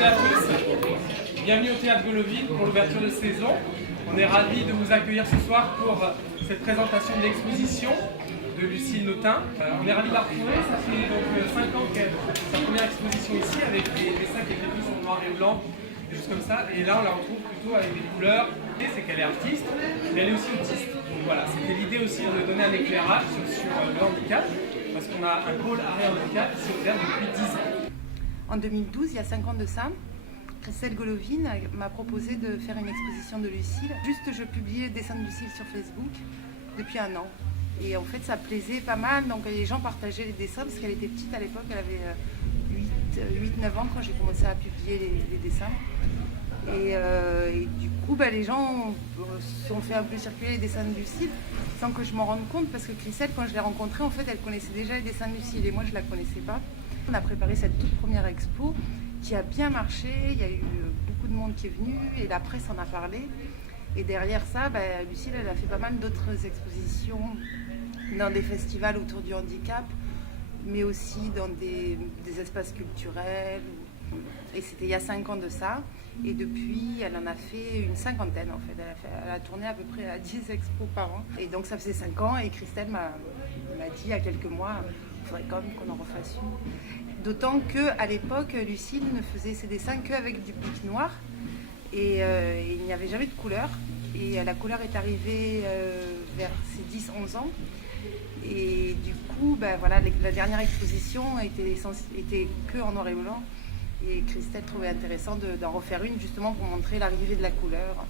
et à tous, bienvenue au Théâtre Golovine pour l'ouverture de saison. On est ravis de vous accueillir ce soir pour cette présentation de l'exposition de Lucille Notin. On est ravis de la retrouver, ça fait donc 5 ans qu'elle fait sa première exposition ici avec des dessins qui étaient plus en noir et blanc, des choses comme ça. Et là on la retrouve plutôt avec des couleurs. C'est qu'elle est artiste, mais elle est aussi autiste. Donc voilà, c'était l'idée aussi de donner un éclairage sur le handicap, parce qu'on a un pôle arrêt handicap qui s'est ouvert depuis 10 ans. En 2012, il y a 5 ans de ça, Christelle Golovine m'a proposé de faire une exposition de Lucille. Juste, je publiais les dessins de Lucille sur Facebook depuis 1 an. Et en fait, ça plaisait pas mal. Donc les gens partageaient les dessins parce qu'elle était petite à l'époque. Elle avait 8-9 ans quand j'ai commencé à publier les dessins. Et du coup, les gens ont fait un peu circuler les dessins de Lucille sans que je m'en rende compte, parce que Christelle, quand je l'ai rencontrée, en fait, elle connaissait déjà les dessins de Lucille et moi, je ne la connaissais pas. On a préparé cette toute première expo qui a bien marché. Il y a eu beaucoup de monde qui est venu et la presse en a parlé. Et derrière ça, Lucille, elle a fait pas mal d'autres expositions dans des festivals autour du handicap, mais aussi dans des espaces culturels. Et c'était il y a 5 ans de ça. Et depuis, elle en a fait une 50aine en fait. Elle a tourné à peu près à 10 expos par an. Et donc ça faisait 5 ans et Christelle m'a dit il y a quelques mois, il faudrait quand même qu'on en refasse une. D'autant qu'à l'époque, Lucille ne faisait ses dessins qu'avec du bic noir. Et il n'y avait jamais de couleur. Et la couleur est arrivée vers ses 10-11 ans. Et du coup, la dernière exposition était que en noir et blanc. Et Christelle trouvait intéressant d'en refaire une justement pour montrer l'arrivée de la couleur.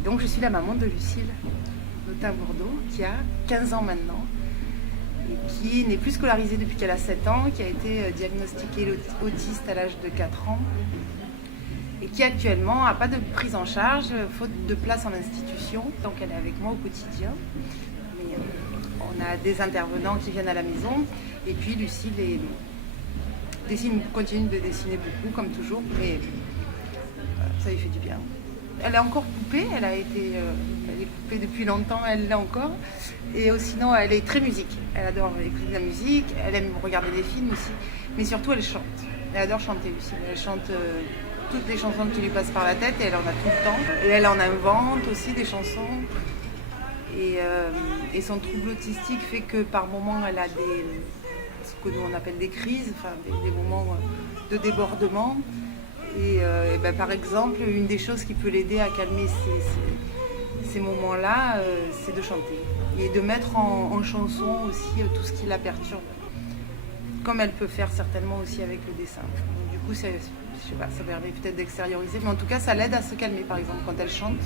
Et donc je suis la maman de Lucille Notin Bourdeau, qui a 15 ans maintenant, et qui n'est plus scolarisée depuis qu'elle a 7 ans, qui a été diagnostiquée autiste à l'âge de 4 ans, et qui actuellement n'a pas de prise en charge, faute de place en institution. Donc elle est avec moi au quotidien. Mais on a des intervenants qui viennent à la maison, et puis Lucille continue de dessiner beaucoup, comme toujours, mais ça lui fait du bien. Elle est encore poupée, elle est poupée depuis longtemps, elle l'est encore. Et sinon, elle est très musique. Elle adore écouter de la musique, elle aime regarder des films aussi, mais surtout elle chante. Elle adore chanter aussi. Elle chante toutes les chansons qui lui passent par la tête et elle en a tout le temps. Et elle en invente aussi des chansons. Et son trouble autistique fait que par moments, elle a ce que nous on appelle des crises, des moments de débordement. Et par exemple, une des choses qui peut l'aider à calmer ces moments-là, c'est de chanter. Et de mettre en chanson aussi tout ce qui la perturbe. Comme elle peut faire certainement aussi avec le dessin. Donc, du coup, je sais pas, ça permet peut-être d'extérioriser, mais en tout cas, ça l'aide à se calmer, par exemple, quand elle chante.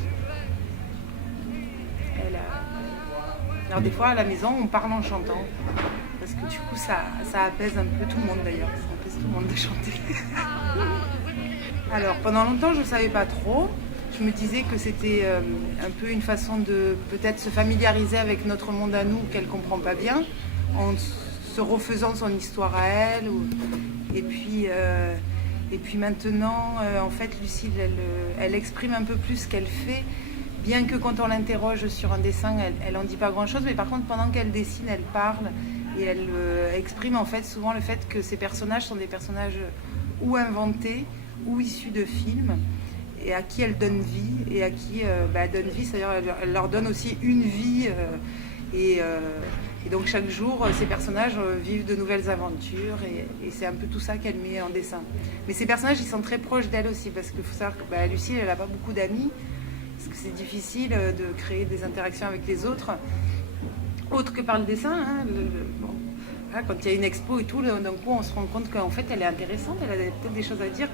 Alors des fois, à la maison, on parle en chantant. Parce que du coup, ça apaise un peu tout le monde d'ailleurs. Ça apaise tout le monde de chanter. Alors, pendant longtemps, je ne savais pas trop. Je me disais que c'était un peu une façon de peut-être se familiariser avec notre monde à nous qu'elle ne comprend pas bien, en se refaisant son histoire à elle. Et puis maintenant, en fait, Lucille, elle exprime un peu plus ce qu'elle fait. Bien que quand on l'interroge sur un dessin, elle n'en dit pas grand-chose. Mais par contre, pendant qu'elle dessine, elle parle. Et elle exprime en fait souvent le fait que ces personnages sont des personnages ou inventés ou issus de films, et à qui elle donne vie, et à qui elle donne vie, c'est-à-dire elle leur donne aussi une vie, et donc chaque jour ces personnages vivent de nouvelles aventures, et c'est un peu tout ça qu'elle met en dessin. Mais ces personnages, ils sont très proches d'elle aussi, parce qu'il faut savoir que Lucille, elle n'a pas beaucoup d'amis, parce que c'est difficile de créer des interactions avec les autres que par le dessin. Quand il y a une expo et tout, d'un coup on se rend compte qu'en fait elle est intéressante, elle a peut-être des choses à dire.